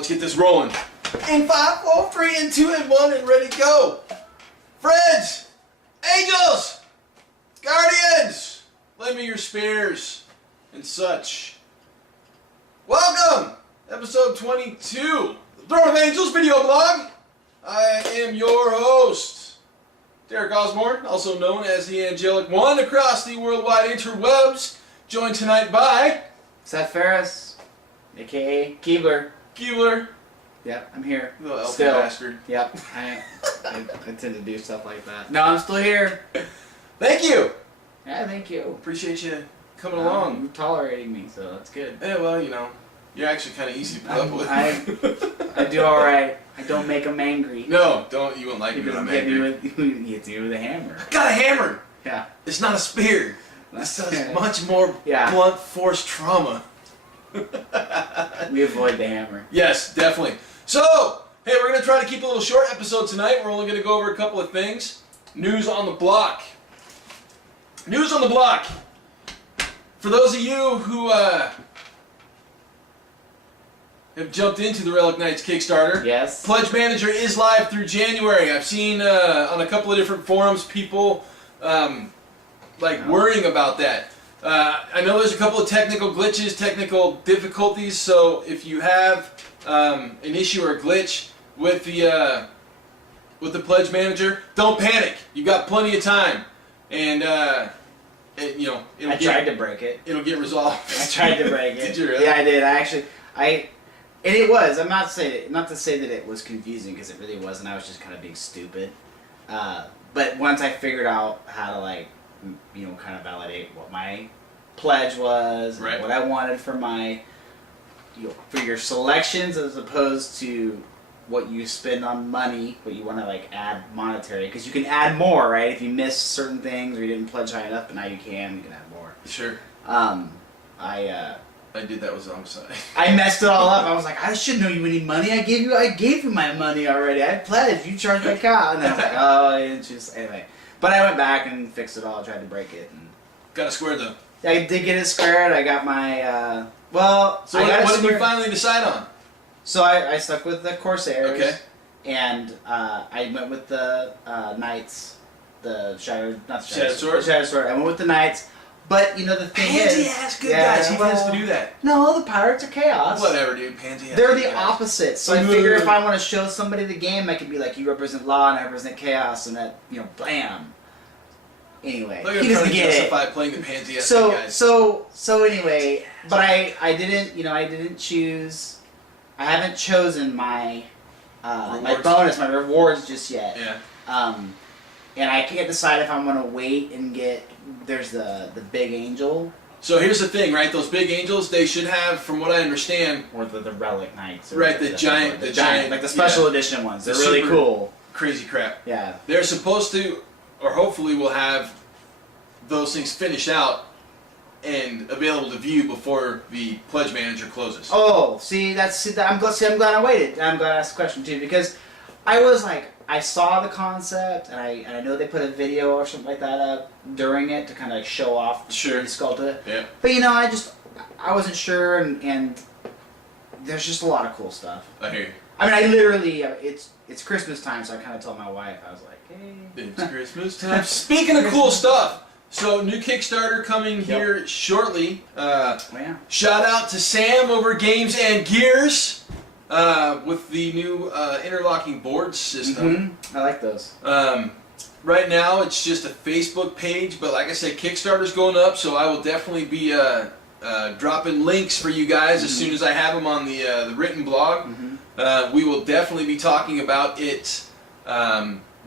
let's get this rolling. In 5, 4, 3, and 2, and 1, and ready to go. Friends, angels, guardians, lend me your spears and such. Welcome, episode 22, the Throne of Angels video blog. I am your host, Derek Osborne, also known as the Angelic One across the worldwide interwebs, joined tonight by Seth Ferris, aka Keebler. Keebler. Yep, I'm here. Little elf Still. bastard. Yep, I tend to do stuff like that. No, I'm still here. Thank you. Yeah, thank you. Appreciate you coming along. You're tolerating me, so that's good. Yeah, well, you know, you're actually kind of easy to put up with. I do all right. I don't make them angry. No, don't. You won't like me when I'm angry. You hit me with a hammer. I got a hammer. Yeah. It's not a spear. This does much more blunt force trauma. We avoid the hammer. Yes, definitely. So, hey, we're going to try to keep a little short episode tonight. We're only going to go over a couple of things. News on the block. News on the block. For those of you who have jumped into the Relic Knights Kickstarter, yes. Pledge Manager is live through January. I've seen on a couple of different forums people worrying about that. I know there's a couple of technical glitches, technical difficulties, so if you have an issue or a glitch with the Pledge Manager, don't panic. You've got plenty of time, and I tried to break it. It'll get resolved. I tried to break it. Did you really? Yeah, I did. And it was. I'm not to say that it was confusing, because it really wasn't. I was just kind of being stupid. But once I figured out how to kind of validate what my pledge was, and right, what I wanted for my, for your selections, as opposed to what you spend on money, what you want to add monetary, because you can add more, right? If you miss certain things or you didn't pledge high enough, but now you can add more. Sure. I did that with the wrong side. I messed it all up. I was like, I shouldn't owe you any money. I gave you my money already. I pledged. You charged my cow. And then I was like, oh, it's just anyway. But I went back and fixed it all. I tried to break it. And got it squared though. I did get it squared. I got my So what did you finally decide on? So I stuck with the Corsairs. Okay. And I went with the Knights, the Shattered Sword. Shattered Sword. I went with the Knights. But the thing Pansy is, has good guys. He tends to do that. No, the Pirates are chaos. Whatever, dude. Pansy has They're good the guys. opposite. So I figure if I want to show somebody the game, I can be like, you represent law and I represent chaos, and that blam. Anyway, he doesn't get justify it. Playing the Pansy has So good guys. so anyway, but I didn't I didn't choose. I haven't chosen my my bonus, my rewards just yet. Yeah. And I can't decide if I'm gonna wait and get. There's the big angel. So here's the thing, right? Those big angels, they should have, from what I understand, Or the Relic Knights. Right, the giant, like the special edition ones. They're really super cool. Crazy crap. Yeah. They're supposed to, or hopefully will have those things finished out and available to view before the Pledge Manager closes. Oh, I'm glad I waited. I'm glad I asked the question too, because I was like, I saw the concept, and I know they put a video or something like that up during it to kind of show off the 3D sculpted. Yeah. But I wasn't sure, and there's just a lot of cool stuff. I hear you. I mean, I literally, it's Christmas time, so I kind of told my wife, I was like, hey. It's Christmas time. Speaking of cool stuff, so new Kickstarter coming here shortly. Yeah. Shout out to Sam over Games and Gears. With the new interlocking board system. Mm-hmm. I like those. Right now it's just a Facebook page, but like I said, Kickstarter's going up, so I will definitely be dropping links for you guys as soon as I have them on the written blog. Mm-hmm. We will definitely be talking about it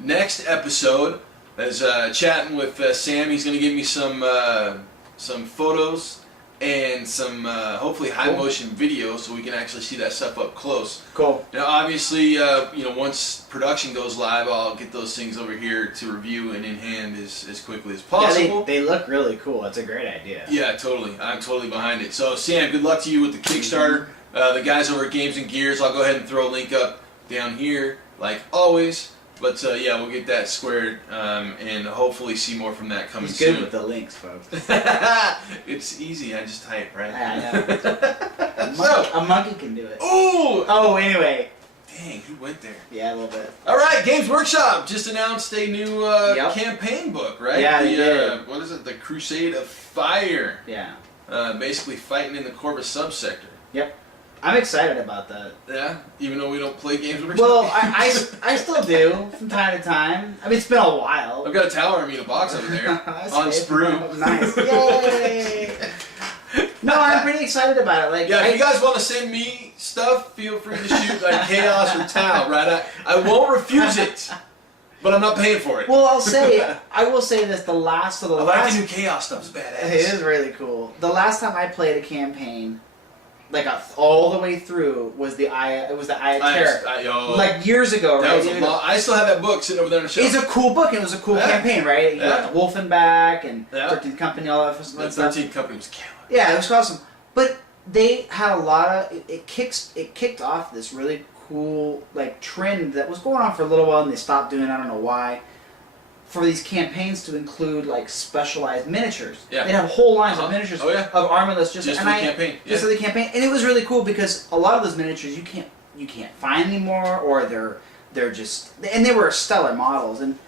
next episode. As chatting with Sam, he's going to give me some photos and some hopefully high motion video, so we can actually see that stuff up close. Cool. Now, obviously, once production goes live, I'll get those things over here to review and in hand as quickly as possible. Yeah, they look really cool. It's a great idea. Yeah, totally. I'm totally behind it. So, Sam, good luck to you with the Kickstarter. The guys over at Games and Gears, I'll go ahead and throw a link up down here, like always. But yeah, we'll get that squared and hopefully see more from that coming soon. He's good with the links, folks. It's easy. I just type, right? I know. A monkey can do it. Ooh! Oh, anyway. Dang, he went there. Yeah, a little bit. All right, Games Workshop just announced a new campaign book, right? Yeah, they did. What is it? The Crusade of Fire. Yeah. Basically fighting in the Corvus subsector. Yep. I'm excited about that. Yeah, even though we don't play Games Workshop. Well, I still do from time to time. I mean, it's been a while. I've got a Tower Army in a box over there on sprue. Nice. Yay! No, I'm pretty excited about it. Like, yeah, if you guys want to send me stuff, feel free to shoot like Chaos or Tau, right? I won't refuse it, but I'm not paying for it. Well, I will say this: the last I like the new Chaos stuff. It's badass. It is really cool. The last time I played a campaign, like all the way through, was the Aya Terror. Like years ago, right? That was a lot. I still have that book sitting over there on the shelf. It's a cool book, and it was a cool campaign, right? You got the Wolfenback and Yeah. 13th Company, all that stuff. The 13th Company was killer. Yeah, it was awesome. But they had a lot of it kicked off this really cool like trend that was going on for a little while, and they stopped doing it. I don't know why. For these campaigns to include like specialized miniatures, they'd have whole lines of miniatures of armorless just for the campaign. Just for the campaign, and it was really cool because a lot of those miniatures you can't find anymore, or they're just, and they were stellar models. And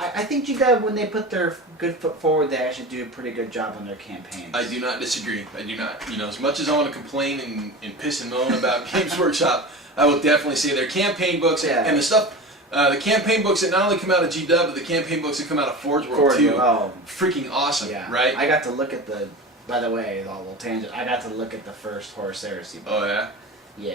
I think GW, when they put their good foot forward, they actually do a pretty good job on their campaigns. I do not disagree. I do not. You know, as much as I want to complain and piss and moan about Games Workshop, I will definitely say their campaign books and the stuff, the campaign books that not only come out of GW, but the campaign books that come out of Forge World too. Oh, freaking awesome, right? I got to look at the, by the way, a little tangent, I got to look at the first Horus Heresy book. Oh, yeah? Yeah.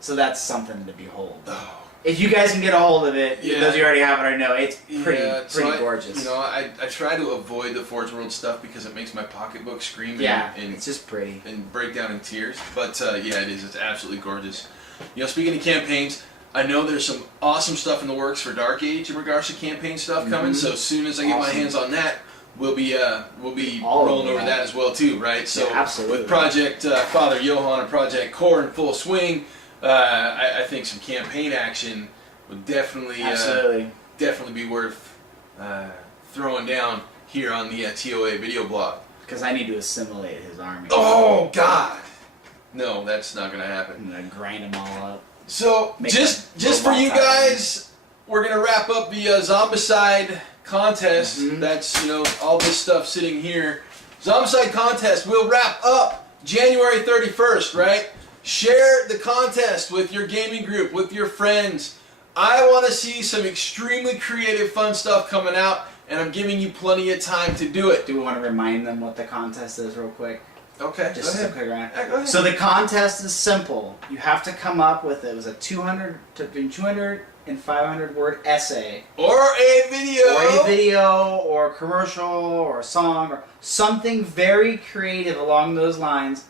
So that's something to behold. Oh. If you guys can get a hold of it, those you already have it, I know, it's pretty gorgeous. You know, I try to avoid the Forge World stuff because it makes my pocketbook scream and it's just pretty. And break down in tears. But yeah, it is. It's absolutely gorgeous. You know, speaking of campaigns, I know there's some awesome stuff in the works for Dark Age in regards to campaign stuff coming. So as soon as I get my hands on that, we'll be rolling over that as well too, right? So with Project Father Johann and Project Core in full swing. I think some campaign action would definitely be worth throwing down here on the TOA video blog. Because I need to assimilate his army. Oh God, no, that's not gonna happen. I'm gonna grind them all up. So just for you guys, we're gonna wrap up the Zombicide contest. That's all this stuff sitting here. Zombicide contest will wrap up January 31st, right? Share the contest with your gaming group, with your friends. I want to see some extremely creative, fun stuff coming out, and I'm giving you plenty of time to do it. Do we want to remind them what the contest is real quick? Okay, just go a quick round. Yeah, go ahead. So the contest is simple. You have to come up with between 200 and 500 word essay, or a video, or a commercial, or a song, or something very creative along those lines,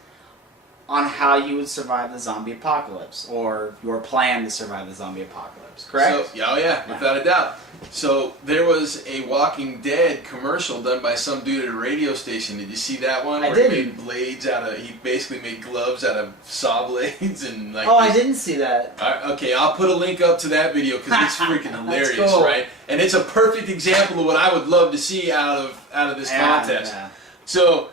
on how you would survive the zombie apocalypse, or your plan to survive the zombie apocalypse, correct? So, without a doubt. So there was a Walking Dead commercial done by some dude at a radio station. Did you see that one? I didn't. He made blades he basically made gloves out of saw blades and like. Oh, I didn't see that. Okay, I'll put a link up to that video because it's freaking hilarious, cool. right? And it's a perfect example of what I would love to see out of this contest. Yeah. So.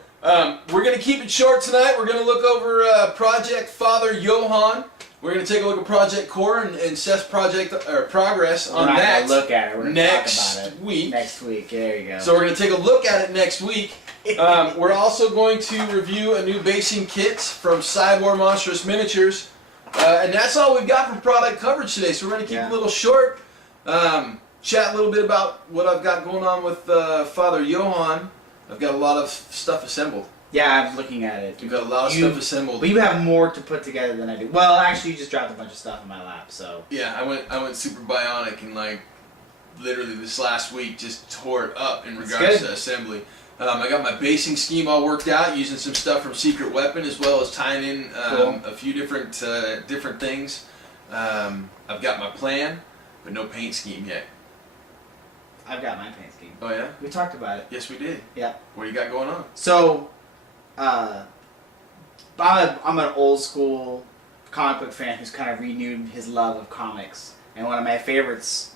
We're going to keep it short tonight. We're going to look over Project Father Johann. We're going to take a look at Project Core and Seth's progress on that. We're look at it. We're going to next talk about it week. Next week. There you go. So we're going to take a look at it next week. We're also going to review a new basing kit from Scibor Monstrous Miniatures. And that's all we've got for product coverage today. So we're going to keep it a little short. Chat a little bit about what I've got going on with Father Johann. I've got a lot of stuff assembled. Yeah, I'm looking at it. You've got a lot of stuff assembled. But you have more to put together than I do. Well, actually, you just dropped a bunch of stuff in my lap, so. Yeah, I went super bionic and like literally this last week just tore it up in regards to assembly. I got my basing scheme all worked out using some stuff from Secret Weapon as well as tying in a few different things. I've got my plan, but no paint scheme yet. I've got my paint scheme. Oh yeah? We talked about it. Yes, we did. Yeah. What do you got going on? So, I'm an old school comic book fan who's kind of renewed his love of comics, and one of my favorites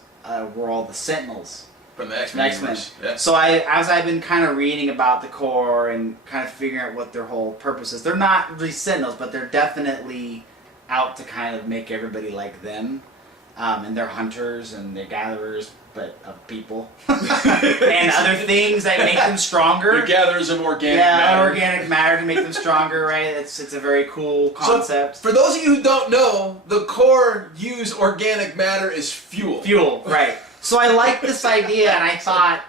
were all the Sentinels. From the X-Men universe. Yeah. So as I've been kind of reading about the Corps and kind of figuring out what their whole purpose is, they're not really Sentinels, but they're definitely out to kind of make everybody like them. And they're hunters and they're gatherers, but of people. And other things that make them stronger. They're gatherers of organic matter. Yeah, organic matter to make them stronger, right? It's a very cool concept. So, for those of you who don't know, the Corps use organic matter as fuel. Fuel, right. So I like this idea, and I thought.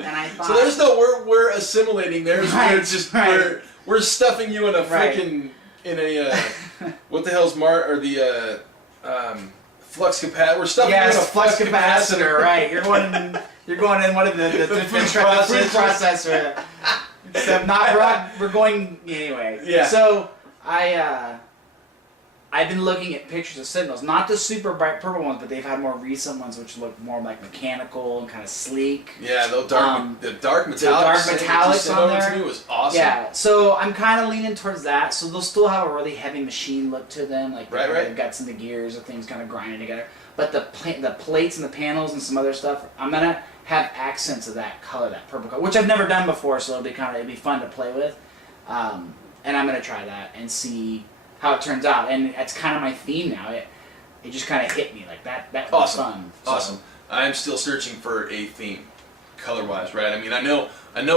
So there's no we're assimilating. There's right, we're just right. we're stuffing you in a freaking in a what the hell's the flux capacitor. We're stuffing you in a flux capacitor. Right. You're going in one of the food processor. Except we're going anyway. Yeah. So I've been looking at pictures of Sentinels, not the super bright purple ones, but they've had more recent ones which look more like mechanical and kind of sleek. Yeah, the dark metallics. The dark metallics on there. To me was awesome. Yeah, so I'm kind of leaning towards that. So they'll still have a really heavy machine look to them, like the guts and the gears of things kind of grinding together. But the plates and the panels and some other stuff, I'm gonna have accents of that color, that purple color, which I've never done before, so it'd be fun to play with. And I'm gonna try that and see how it turns out, and that's kind of my theme now. It just kind of hit me like that. That was fun. So. Awesome. I'm still searching for a theme, color-wise, right? I mean, I know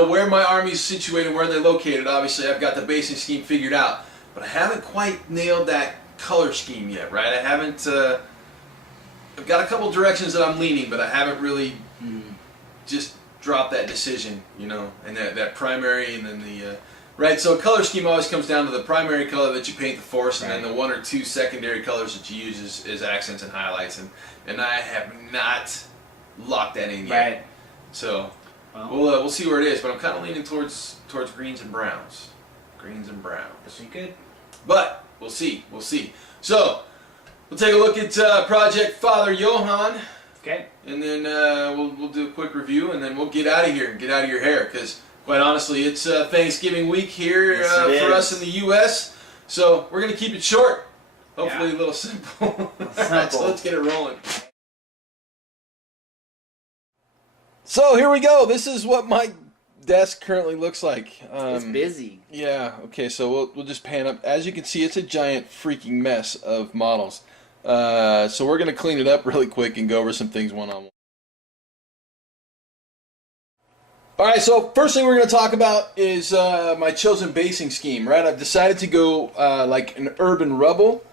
where my army's situated, where they're located. Obviously, I've got the basic scheme figured out, but I haven't quite nailed that color scheme yet, right? I haven't. I've got a couple directions that I'm leaning, but I haven't really just dropped that decision, you know, and that primary and then the. Right, so color scheme always comes down to the primary color that you paint the force, and then the one or two secondary colors that you use as accents and highlights, and I have not locked that in yet. Right. So we'll see where it is, but I'm kind of leaning towards greens and browns. Greens and browns. That's good. But we'll see. So we'll take a look at Project Father Johann. Okay. And then we'll do a quick review, and then we'll get out of here and get out of your hair, because. Quite honestly, it's Thanksgiving week here for us in the U.S., so we're going to keep it short. Hopefully a little simple. Alright, so let's get it rolling. So here we go. This is what my desk currently looks like. It's busy. Yeah, okay, so we'll just pan up. As you can see, it's a giant freaking mess of models. So we're going to clean it up really quick and go over some things one-on-one. Alright, so first thing we're going to talk about is my chosen basing scheme, right? I've decided to go like an urban rebel,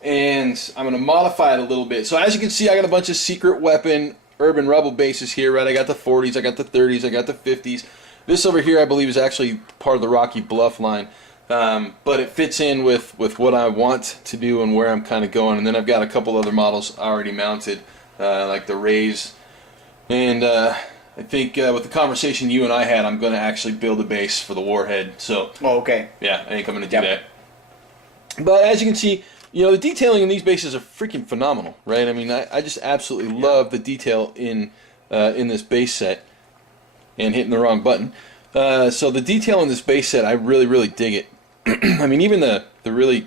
and I'm going to modify it a little bit. So as you can see, I got a bunch of secret weapon urban rebel bases here, right? I got the 40s, I got the 30s, I got the 50s. This over here I believe is actually part of the Rocky Bluff line, but it fits in with what I want to do and where I'm kind of going. And then I've got a couple other models already mounted, like the Rays, and I think with the conversation you and I had, I'm going to actually build a base for the Warhead. So, okay. Yeah, I think I'm going to do that. But as you can see, you know, the detailing in these bases are freaking phenomenal, right? I mean, I just absolutely love the detail in this base set. And hitting the wrong button. So the detail in this base set, I really, really dig it. I mean, even the really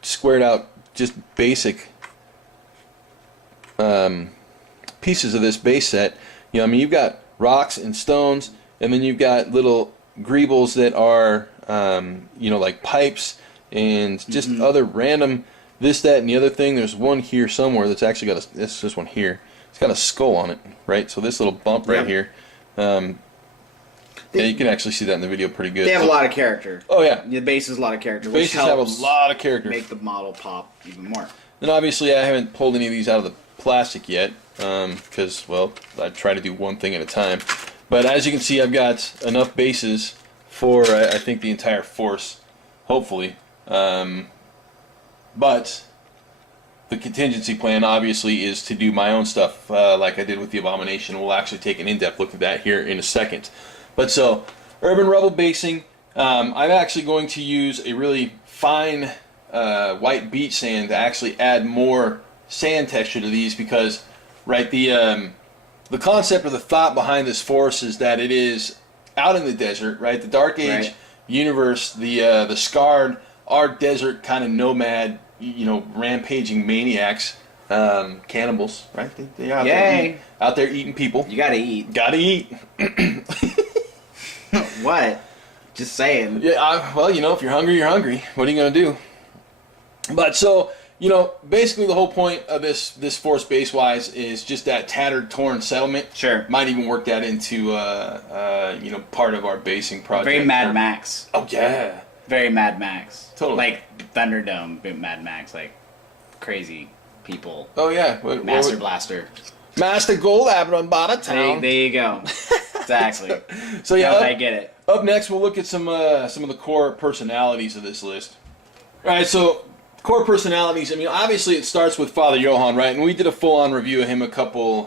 squared out, just basic pieces of this base set. You know, I mean, you've got rocks and stones, and then you've got little greebles that are, you know, like pipes and just other random this, that, and the other thing. There's one here somewhere that's actually got this one here. It's got a skull on it, right? So this little bump right here. Yeah, you can actually see that in the video pretty good. They have a lot of character. Oh yeah, the base has a lot of character. Bases have a lot of character. Make the model pop even more. And obviously, I haven't pulled any of these out of the plastic yet, because well, I try to do one thing at a time. But as you can see, I've got enough bases for I think the entire force, hopefully. But the contingency plan obviously is to do my own stuff, like I did with the Abomination. We'll actually take an in-depth look at that here in a second. But so, Urban Rebel basing, I'm actually going to use a really fine white beach sand to actually add more sand texture to these, because, right, the concept or the thought behind this force is that it is out in the desert, right? The Dark Age universe, the scarred, are desert kind of nomad, you know, rampaging maniacs cannibals, right? They're out Yay. out there eating people. You gotta eat. Gotta eat. What? Just saying. Yeah, well, if you're hungry, you're hungry. What are you going to do? But so, basically the whole point of this force base-wise is just that tattered, torn settlement. Sure. Might even work that into, part of our basing project. Very Mad Max. Oh, yeah. Very Mad Max. Totally. Like Thunderdome, Mad Max, like crazy people. Oh, yeah. Master Blaster. Master Gold Abaddon Bada Town. There you go. Exactly. So, yeah. I get it. Up next, we'll look at some of the core personalities of this list. All right, so core personalities. I mean, obviously, it starts with Father Johann, right? And we did a full-on review of him a couple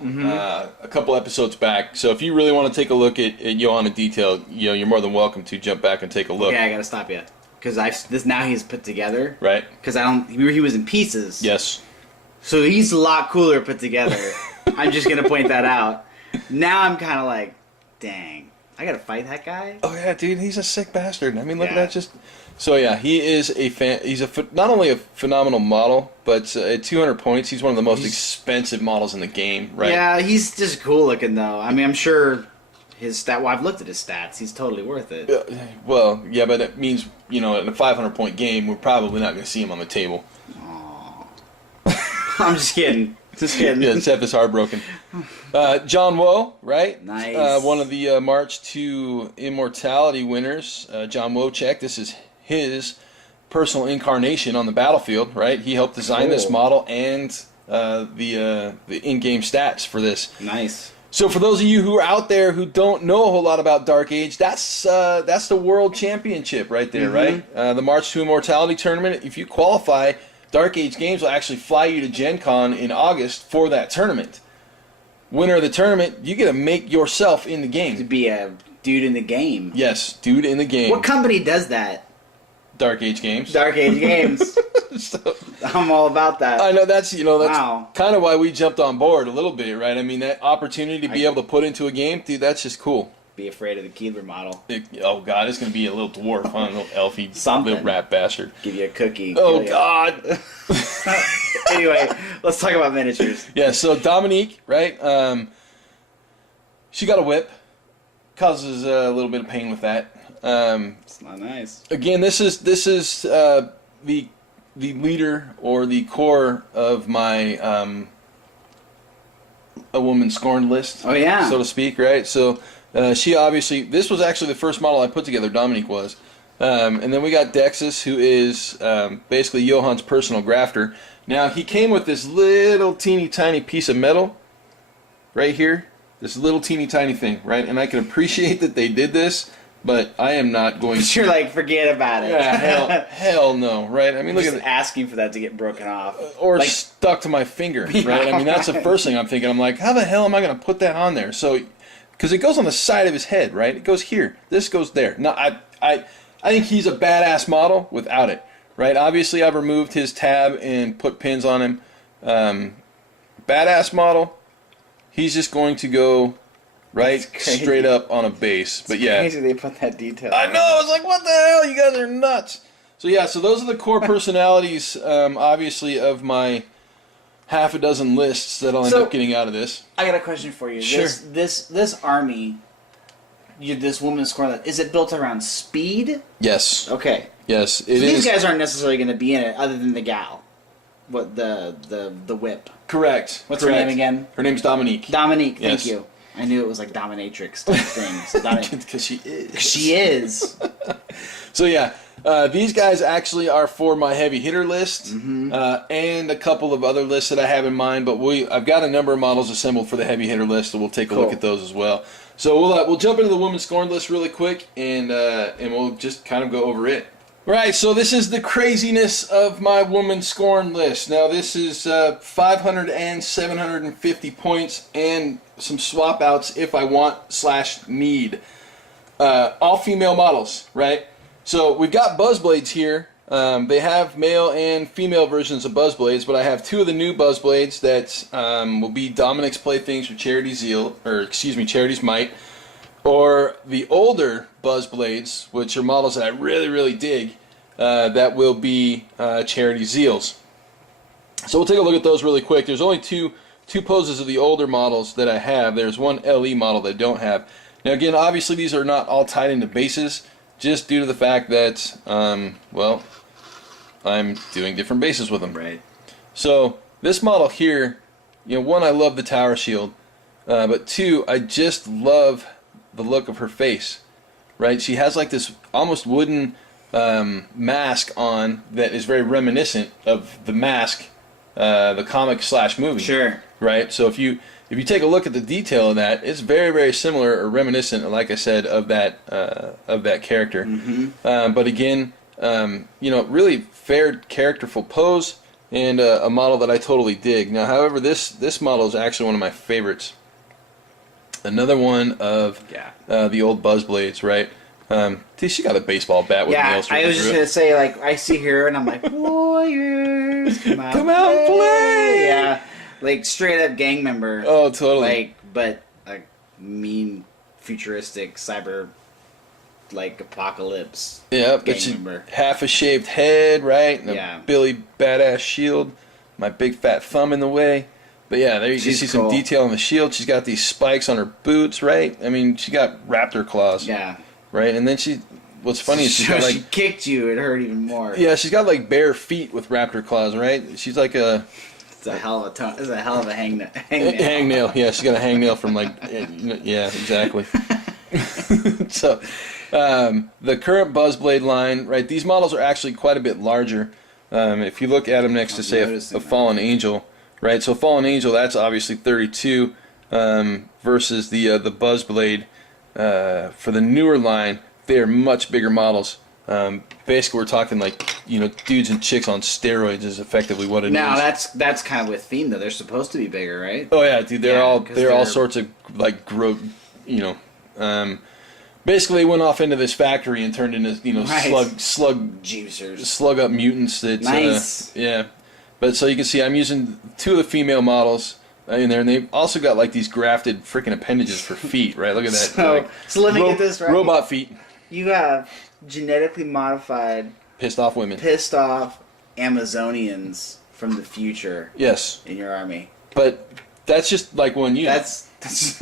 episodes back. So if you really want to take a look at Johann in detail, you're more than welcome to jump back and take a look. Yeah, I gotta stop you because now he's put together. Right. Because he was in pieces. Yes. So he's a lot cooler put together. I'm just gonna point that out. Now I'm kind of like, dang. I gotta fight that guy. Oh yeah, dude, he's a sick bastard. I mean, look at Yeah. that. So yeah, he is a fan. He's not only a phenomenal model, but at 200 points, he's one of the most expensive models in the game. Right? Yeah, he's just cool looking though. I mean, I'm sure his stat. Well, I've looked at his stats. He's totally worth it. Well, yeah, but it means in a 500-point game, we're probably not going to see him on the table. Aww. I'm just kidding. Just kidding. Yeah, Seth is heartbroken. John Woe, right? Nice. One of the March to Immortality winners. John Wojcik. This is his personal incarnation on the battlefield, right? He helped design this model and the in-game stats for this. Nice. So for those of you who are out there who don't know a whole lot about Dark Age, that's the World Championship right there, right? The March to Immortality tournament. If you qualify, Dark Age Games will actually fly you to Gen Con in August for that tournament. Winner of the tournament, you get to make yourself in the To game. be a dude in the game. Yes, dude in the game. What company does that? Dark Age Games. Dark Age Games. So, I'm all about that. I know that's Wow. kind of why we jumped on board a little bit, right? I mean, that opportunity to be able to put into a game, dude, that's just cool. Be afraid of the Keebler model. Oh God, it's gonna be a little dwarf, huh? A little elfie, Something. little rat bastard. Give you a cookie. Oh kill ya. God. Anyway, let's talk about miniatures. Yeah. So Dominique, right? She got a whip. Causes a little bit of pain with that. It's not nice. Again, this is the leader or the core of my a woman scorned list. Oh yeah. So to speak, right? So she obviously, this was actually the first model I put together. Dominique was, and then we got Dexus, who is basically Johann's personal grafter. Now he came with this little teeny tiny piece of metal right here, this little teeny tiny thing, right? And I can appreciate that they did this, but I am not going to. You're like, forget about it. Yeah, hell no, right? I mean, look Just at it. asking for that to get broken off. Or like, stuck to my finger, right? I mean, that's the first thing I'm thinking. I'm like, how the hell am I going to put that on there? So, because it goes on the side of his head, right? It goes here. This goes there. No, I think he's a badass model without it, right? Obviously, I've removed his tab and put pins on him. Badass model. He's just going to go right straight up on a base. But yeah, crazy they put that detail. I know. I was like, what the hell? You guys are nuts. So yeah, so those are the core personalities, obviously, of my half a dozen lists that I'll end up getting out of this. I got a question for you. Sure. This army, this woman's score, is it built around speed? Yes. Okay. Yes, it So is. these guys aren't necessarily going to be in it, other than the gal, what the whip. Correct. What's Correct. her name again? Her name's Dominique. Dominique. Yes. Thank you. I knew it was like dominatrix type thing. So Because she is. she is. So yeah, these guys actually are for my heavy hitter list, and a couple of other lists that I have in mind. But I've got a number of models assembled for the heavy hitter list, so we'll take a look at those as well. So we'll jump into the women's scorned list really quick, and we'll just kind of go over it. Right, so this is the craziness of my woman scorn list. Now this is 500 and 750 points and some swap outs if I want/need. All female models, right? So we've got Buzzblades here. They have male and female versions of Buzzblades, but I have two of the new Buzzblades that will be Dominic's Playthings for Charity's Might, or the older Buzzblades, which are models that I really, really dig, that will be Charity Zeals. So we'll take a look at those really quick. There's only two poses of the older models that I have. There's one LE model that I don't have. Now again, obviously these are not all tied into bases, just due to the fact that, well, I'm doing different bases with them. Right. So this model here, one, I love the tower shield, but two, I just love the look of her face. Right? She has like this almost wooden mask on that is very reminiscent of the mask, the comic / movie. Sure. Right? So if you take a look at the detail of that, it's very, very similar or reminiscent, like I said, of that character. Mm-hmm. But again, really fair, characterful pose, and a model that I totally dig. Now, however, this model is actually one of my favorites. Another one of the old Buzzblades, right? She got a baseball bat with nails. I was just gonna say, like, I see her and I'm like, Warriors, come out and play! Yeah, like straight up gang member. Oh, totally. Like, but like mean, futuristic cyber, like apocalypse. Yeah, gang but member. Half a shaved head, right? And a Billy badass shield. My big fat thumb in the way. But yeah, there you can see some detail on the shield. She's got these spikes on her boots, right? I mean, she got raptor claws. Yeah. Right, and then what's funny is she kicked you. It hurt even more. Yeah, she's got like bare feet with raptor claws, right? She's like It's a hell of a hangnail. Hangnail. Yeah, she's got a hangnail from like. Yeah, exactly. So, the current Buzzblade line, right? These models are actually quite a bit larger. If you look at them next to say a Fallen Angel, right? So Fallen Angel, that's obviously 32 versus the Buzzblade. For the newer line, they are much bigger models. Basically, we're talking like dudes and chicks on steroids is effectively what it is. Now that's kind of with theme though. They're supposed to be bigger, right? Oh yeah, dude. They're all sorts of like basically, they went off into this factory and turned into slug juicers, slug up mutants. That nice. Yeah, but so you can see I'm using two of the female models in there, and they've also got like these grafted freaking appendages for feet, right? Look at that. So let me get this right. Robot feet. You have genetically modified, pissed off women, pissed off Amazonians from the future. Yes. In your army. But that's just like one unit. That's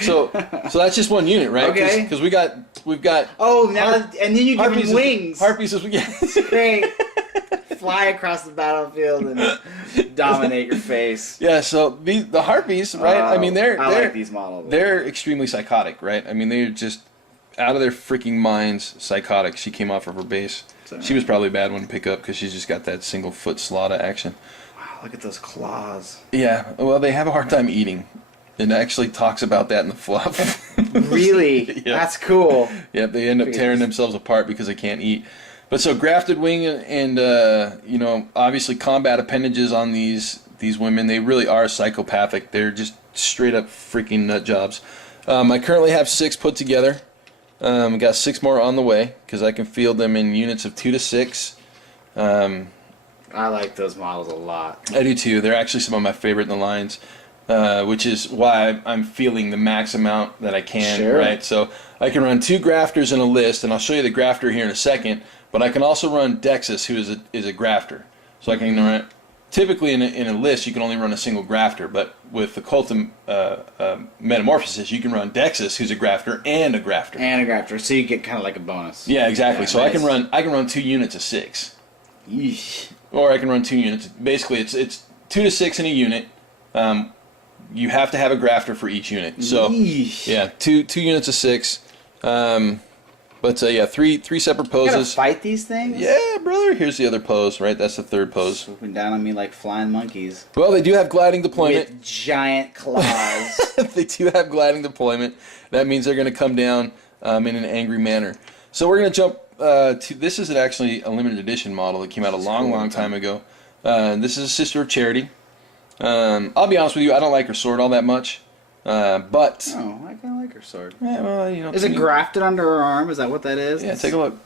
So that's just one unit, right? Okay. Because we've got. Oh, now and then you give them wings. Harpies is great. Fly across the battlefield and dominate your face. Yeah. So the Harpies, right? I mean, I like these models. They're extremely psychotic, right? I mean, they're just out of their freaking minds psychotic. She came off of her base. She was probably a bad one to pick up because she's just got that single foot slaughter action. Wow, look at those claws. Yeah. Well, they have a hard time eating. It actually talks about that in the fluff. Really? Yep. That's cool. Yep, they end up tearing themselves apart because they can't eat. But so grafted wing and obviously combat appendages on these women, they really are psychopathic. They're just straight up freaking nut jobs. I currently have 6 put together. Got 6 more on the way because I can field them in units of 2 to 6. I like those models a lot. I do too. They're actually some of my favorite in the lines. Which is why I'm feeling the max amount that I can, sure. Right? So I can run 2 grafters in a list, and I'll show you the grafter here in a second, but I can also run Dexus, who is a grafter. So I can run, typically in a list, you can only run a single grafter, but with the Cultum Metamorphosis, you can run Dexus, who's a grafter, and a grafter. And a grafter, so you get kind of like a bonus. Yeah, exactly. Yeah, so nice. I can run 2 units of 6. Yeesh. Or I can run 2 units. Basically, it's 2 to 6 in a unit. You have to have a grafter for each unit. So, yeesh. Yeah, two units of 6. But yeah, three separate poses. You gotta fight these things? Yeah, brother. Here's the other pose, right? That's the third pose. Swooping down on me like flying monkeys. Well, they do have gliding deployment. With giant claws. They do have gliding deployment. That means they're going to come down in an angry manner. So we're going to jump to... This is actually a limited edition model that came out a long time ago. This is a Sister of Charity. I'll be honest with you, I don't like her sword all that much. But oh, I kind of like her sword. Yeah, well, is it grafted under her arm? Is that what that is? Yeah, take a look.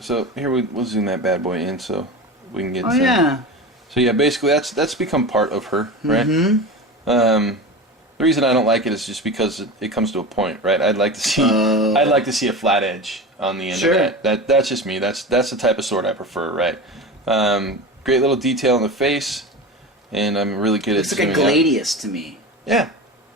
So here we'll zoom that bad boy in so we can get. Oh yeah. So yeah, basically that's become part of her, right? Mm-hmm. The reason I don't like it is just because it comes to a point, right? I'd like to see a flat edge on the end of that. That's just me. That's the type of sword I prefer, right? great little detail in the face, and I'm really good Looks at like a zooming out. Gladius to me. Yeah.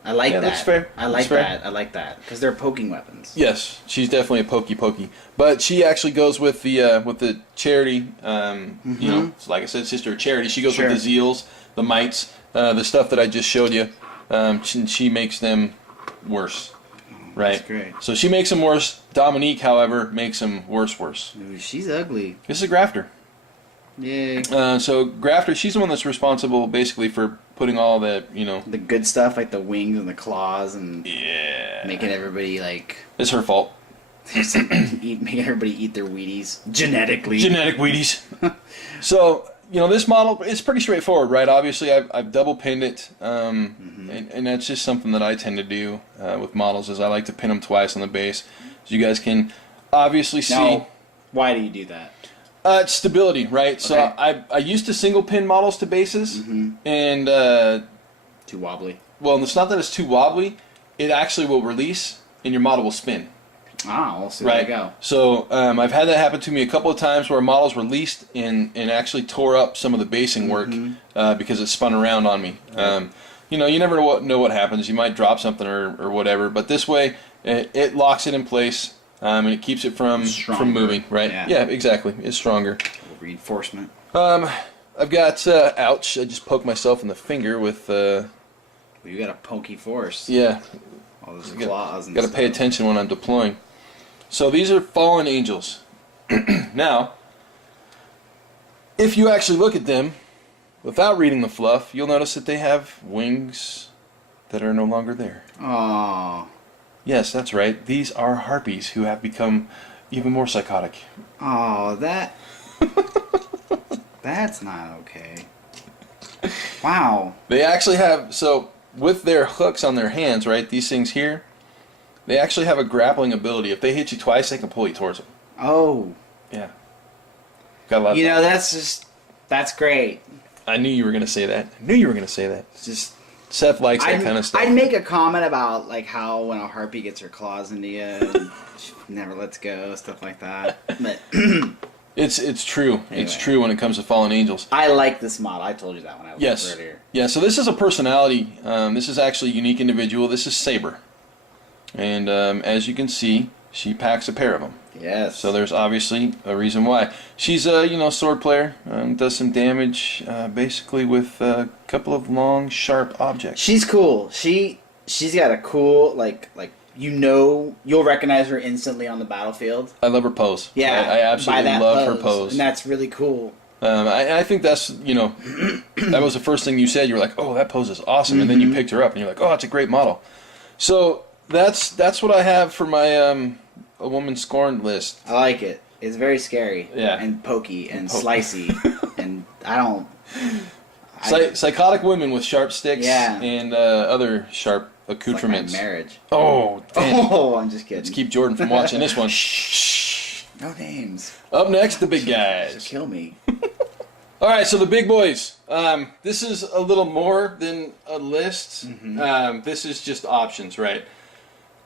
I like that. That's fair. I like That's fair. that. I like that because they're poking weapons. Yes, she's definitely a pokey, but she actually goes with the charity. You know, like I said, Sister of Charity. She goes with the zeals, the mites, the stuff that I just showed you. She makes them worse, right? That's great. So she makes them worse. Dominique, however, makes them worse. Ooh, she's ugly. This is a grafter. Yay. So grafter, she's the one that's responsible basically for putting all the, you know, The good stuff like the wings and the claws and yeah, making everybody like it's her fault. making everybody eat their Wheaties genetically. Genetic Wheaties. So, you know, this model is pretty straightforward, right? Obviously, I've double pinned it, and that's just something that I tend to do with models, is I like to pin them twice on the base, so you guys can obviously see. Now, why do you do that? It's stability, right? Okay. So I used to single pin models to bases, and Too wobbly. well, it's not that it's too wobbly. It actually will release, and your model will spin. Ah, well, so Right. there you go. So I've had that happen to me a couple of times where models released and actually tore up some of the basing work because it spun around on me. You know, you never know what happens. You might drop something or whatever, but this way it locks it in place and it keeps it from moving. Right? Yeah, exactly. It's stronger. Reinforcement. I've got ouch! I just poked myself in the finger with. You got a pokey force. Yeah. All those claws and Got to pay attention when I'm deploying. So these are fallen angels. Now, if you actually look at them without reading the fluff, you'll notice that they have wings that are no longer there. Oh. Yes, that's right. These are harpies who have become even more psychotic. Oh, that. That's not okay. Wow. They actually have, so with their hooks on their hands, right, these things here, they actually have a grappling ability. If they hit you twice, they can pull you towards them. Oh. Yeah. Got a lot of that's great. I knew you were going to say that. I knew you were going to say that. Just Seth likes that kind of stuff. I'd make a comment about like how when a harpy gets her claws into you, and she never lets go, stuff like that. But It's true. Anyway. It's true when it comes to fallen angels. I like this model. I told you that when I was earlier. Yeah, so this is a personality. This is actually a unique individual. This is Scibor. And as you can see, she packs a pair of them. Yes. So there's obviously a reason why. She's a sword player. Does some damage basically with a couple of long, sharp objects. She's cool. She's got a cool you'll recognize her instantly on the battlefield. I love her pose. Yeah, I absolutely love her pose. And that's really cool. I think that's, that was the first thing you said. You were like, oh, that pose is awesome. And then you picked her up and you're like, oh, it's a great model. So that's what I have for my a woman scorned list. I like it. It's very scary. Yeah. And pokey and slicey. And I don't... Psychotic women with sharp sticks Yeah. and other sharp accoutrements. Like my marriage. Oh, damn. Oh, I'm just kidding. Let's keep Jordan from watching this one. Shh. No names. Up next, the big guys. Kill me. All right, so the big boys. This is a little more than a list. This is just options, right?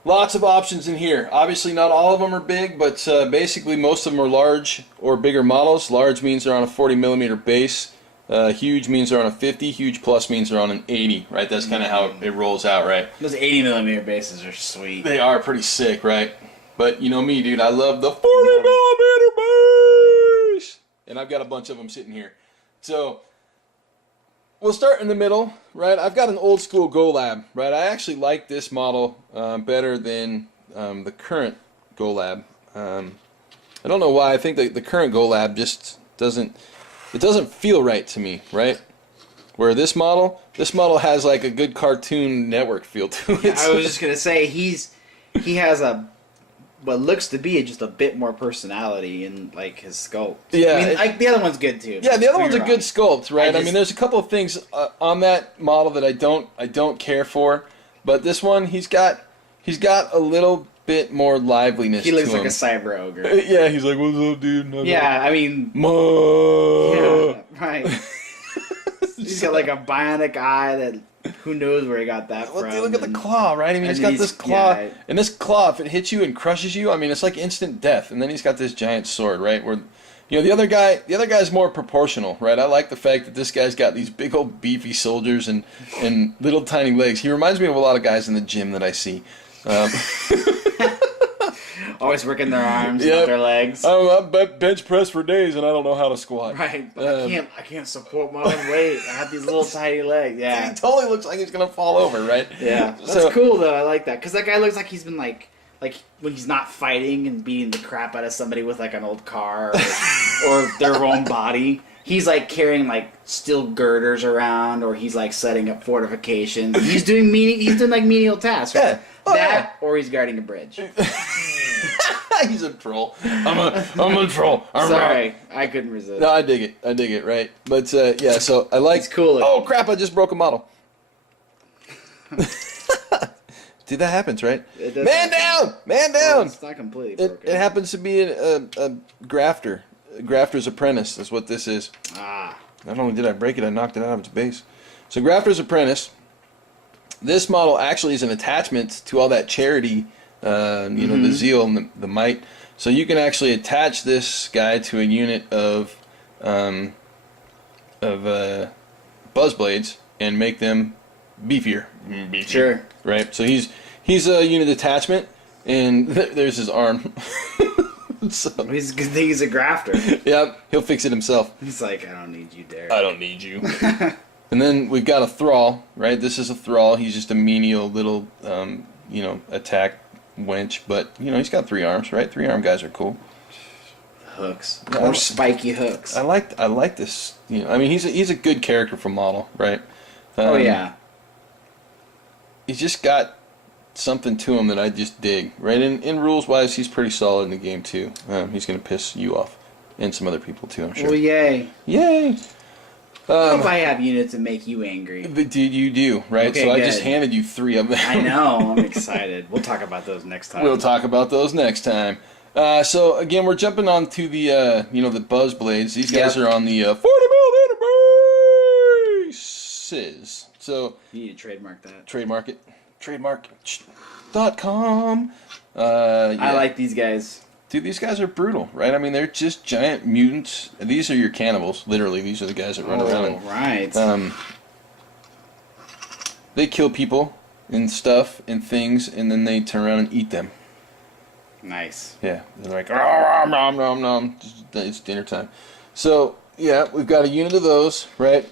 Lots of options in here. Obviously, not all of them are big, but basically most of them are large or bigger models. Large means they're on a 40 millimeter base. Huge means they're on a 50. Huge plus means they're on an 80, right? That's kind of how it rolls out, right? Those 80 millimeter bases are sweet. They are pretty sick, right? But you know me, dude. I love the 40 millimeter base, and I've got a bunch of them sitting here. So we'll start in the middle, right? I've got an old school GoLab, right? I actually like this model better than the current GoLab. I don't know why. I think the current GoLab just doesn't feel right to me, right? Where this model has like a good Cartoon Network feel to it. I was just gonna say he has what looks to be just a bit more personality in like his sculpt. Yeah, I mean, like the other one's good too. Yeah, the other one's a good sculpt, right? I mean, there's a couple of things on that model that I don't care for, but this one he's got a little bit more liveliness. He looks to like him. a cyber ogre. Yeah, he's like, "What's up, dude?" Yeah, I mean, Ma. yeah, right. He's got like a bionic eye that Who knows where he got that from? Look at the claw, right? I mean, he's got this claw, and this claw, if it hits you and crushes you, I mean, it's like instant death. And then he's got this giant sword, right? Where, the other guy's more proportional, right? I like the fact that this guy's got these big old beefy soldiers and little tiny legs. He reminds me of a lot of guys in the gym that I see. Always working their arms, not their legs. I bench press for days, and I don't know how to squat. Right, but I can't support my own weight. I have these little tiny legs. Yeah, he totally looks like he's gonna fall over, right? Yeah, that's cool though. I like that because that guy looks like he's been like when he's not fighting and beating the crap out of somebody with like an old car or their own body. He's like carrying like steel girders around, or he's like setting up fortifications. He's doing like menial tasks. Right? Yeah. Or he's guarding a bridge. He's a troll. I'm a troll. Sorry, I couldn't resist. No, I dig it, right? But yeah, so I like. It's cool. Oh crap! I just broke a model. Dude, that happens, right? Man down! Well, it's not completely broken. It happens to be a grafter. A grafter's apprentice is what this is. Ah. Not only did I break it, I knocked it out of its base. So grafter's apprentice. This model actually is an attachment to all that charity, the zeal and the might. So you can actually attach this guy to a unit of buzz blades and make them beefier. Sure. Right. So he's a unit attachment, and there's his arm. So, he's a grafter. Yeah, he'll fix it himself. He's like, I don't need you, Derek. I don't need you. And then we've got a thrall, right? This is a thrall. He's just a menial little, attack wench. But, he's got 3 arms, right? 3-arm guys are cool. Hooks. More spiky hooks. I like this. He's a good character for model, right? Oh, yeah. He's just got something to him that I just dig, right? In rules-wise, he's pretty solid in the game, too. He's going to piss you off. And some other people, too, I'm sure. Well, yay. Yay! I hope I have units that make you angry. But you do, right? Okay, so I good. just handed you 3 of them. I know. I'm excited. We'll talk about those next time. We'll talk about those next time. So again, we're jumping on to the the buzz blades. These guys are on the 40 millimeter bases. So you need to trademark that. Trademark it. Trademark.com. I like these guys. Dude, these guys are brutal, right? I mean, they're just giant mutants. These are your cannibals, literally. These are the guys that run around. Right. They kill people and stuff and things, and then they turn around and eat them. Nice. Yeah, they're like, nom, nom, nom. It's dinner time. So, yeah, we've got a unit of those, right?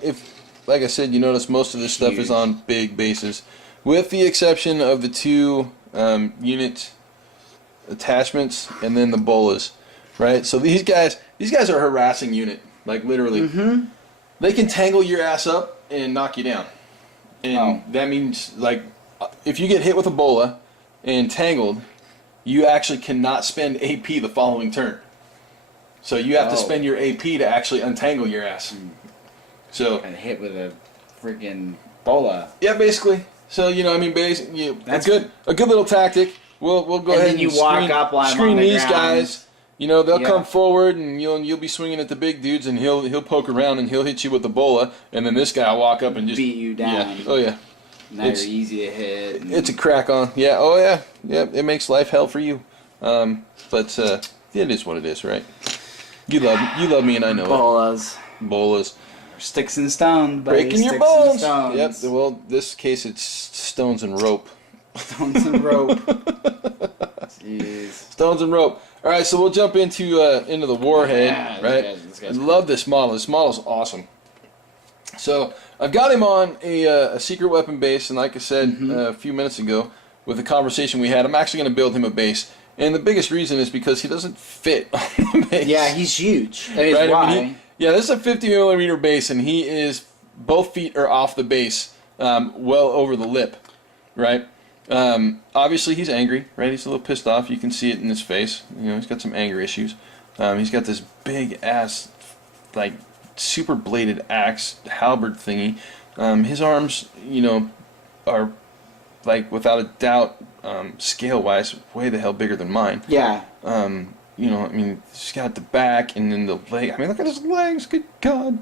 Like I said, you notice most of this stuff is on big bases, with the exception of the 2 unit attachments and then the bolas, right? So these guys are a harassing unit, like literally. Mm-hmm. They can tangle your ass up and knock you down, and that means like if you get hit with a bola and tangled, you actually cannot spend AP the following turn. So you have to spend your AP to actually untangle your ass. So and hit with a freaking bola. Yeah, basically. So that's good. A good little tactic. We'll go ahead and you walk up while screen I'm on the these ground. guys. They'll come forward and you'll be swinging at the big dudes, and he'll poke around and he'll hit you with the bola, and then this guy will walk up and just beat you down. Yeah. Oh yeah. Now you're easy to hit. It's a crack on. Yeah. Oh yeah. Yeah. It makes life hell for you. But it is what it is, right? You love me, and I know Bolas. it. Bolas. Sticks and stones, buddy. Breaking your bones. Yep. Well, this case it's stones and rope. Stones and rope. Jeez. Stones and rope. All right, so we'll jump into the warhead, right? I love this model. This model's awesome. So I've got him on a secret weapon base, and like I said a few minutes ago, with the conversation we had, I'm actually going to build him a base. And the biggest reason is because he doesn't fit on the base. Yeah, he's huge. That is right? why. This is a 50 millimeter base, and he is both feet are off the base, well over the lip, right? Obviously he's angry, right? He's a little pissed off. You can see it in his face. He's got some anger issues. He's got this big ass, like super bladed axe halberd thingy. His arms, are like without a doubt, scale wise, way the hell bigger than mine. Yeah. He's got the back and then the leg. I mean, look at his legs. Good God.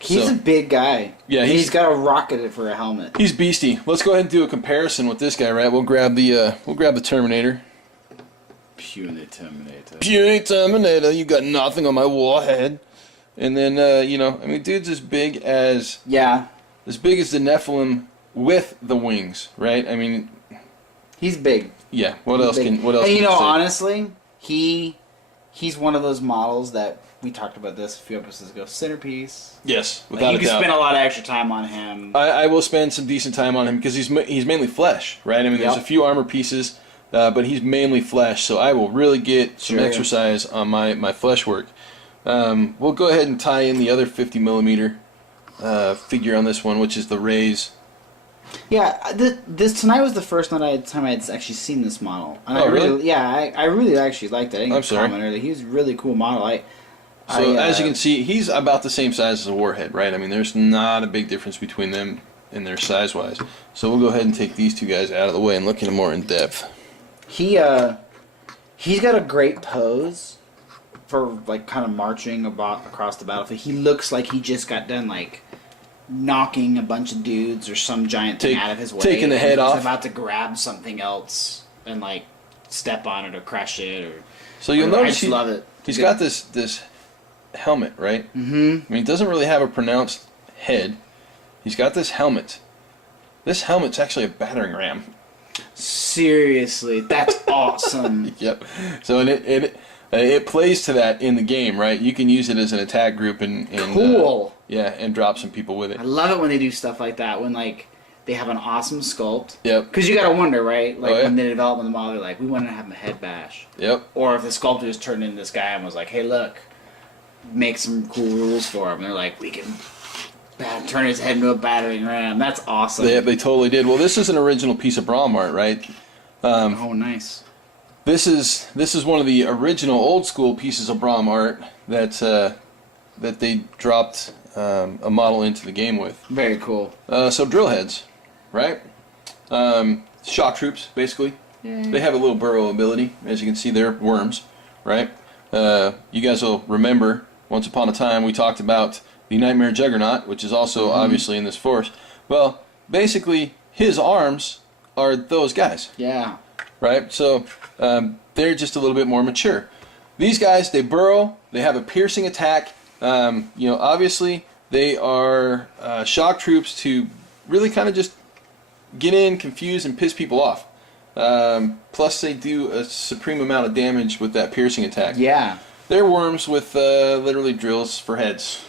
He's a big guy. Yeah, he's got a rocket for a helmet. He's beastie. Let's go ahead and do a comparison with this guy, right? We'll grab the Terminator. Puny Terminator. Puny Terminator, you got nothing on my warhead. And then I mean, dude's as big as the Nephilim with the wings, right? I mean, he's big. Yeah. What else can you say? Honestly, he's one of those models that we talked about this a few episodes ago. Centerpiece. Yes, without a doubt. You can spend a lot of extra time on him. I will spend some decent time on him because he's mainly flesh, right? I mean, there's a few armor pieces, but he's mainly flesh, so I will really get some exercise on my flesh work. We'll go ahead and tie in the other 50 millimeter figure on this one, which is the Rays. Yeah, this tonight was the first time I had actually seen this model. And really? I really actually liked it. I'm sorry. Earlier. He was a really cool model. As you can see, he's about the same size as a Warhead, right? I mean, there's not a big difference between them and their size-wise. So we'll go ahead and take these two guys out of the way and look at them more in depth. He's got a great pose for like kind of marching across the battlefield. He looks like he just got done like knocking a bunch of dudes or some giant thing out of his way. Taking the head off. He's about to grab something else and like step on it or crush it. So you'll notice I just love it. He's got this helmet, right? Mm-hmm. I mean, he doesn't really have a pronounced head. He's got this helmet. This helmet's actually a battering ram. Seriously, that's awesome. Yep. So it plays to that in the game, right? You can use it as an attack group and cool. And drop some people with it. I love it when they do stuff like that. When like they have an awesome sculpt. Yep. Because you gotta wonder, right? Like when they develop the model, they're like, we want to have him a head bash. Yep. Or if the sculptor just turned into this guy and was like, hey, look, make some cool rules for him. And they're like, we can turn his head into a battering ram. That's awesome. They totally did. Well, this is an original piece of Braum art, right? Oh, nice. This is one of the original old school pieces of Braum art that they dropped a model into the game with. Very cool. So drill heads, right? Shock troops, basically. Yeah. They have a little burrow ability. As you can see, they're worms, right? You guys will remember, once upon a time, we talked about the Nightmare Juggernaut, which is also obviously in this force. Well, basically, his arms are those guys. Yeah. Right? So they're just a little bit more mature. These guys, they burrow. They have a piercing attack. Obviously, they are shock troops to really kind of just get in, confuse, and piss people off. Plus, they do a supreme amount of damage with that piercing attack. Yeah. They're worms with literally drills for heads.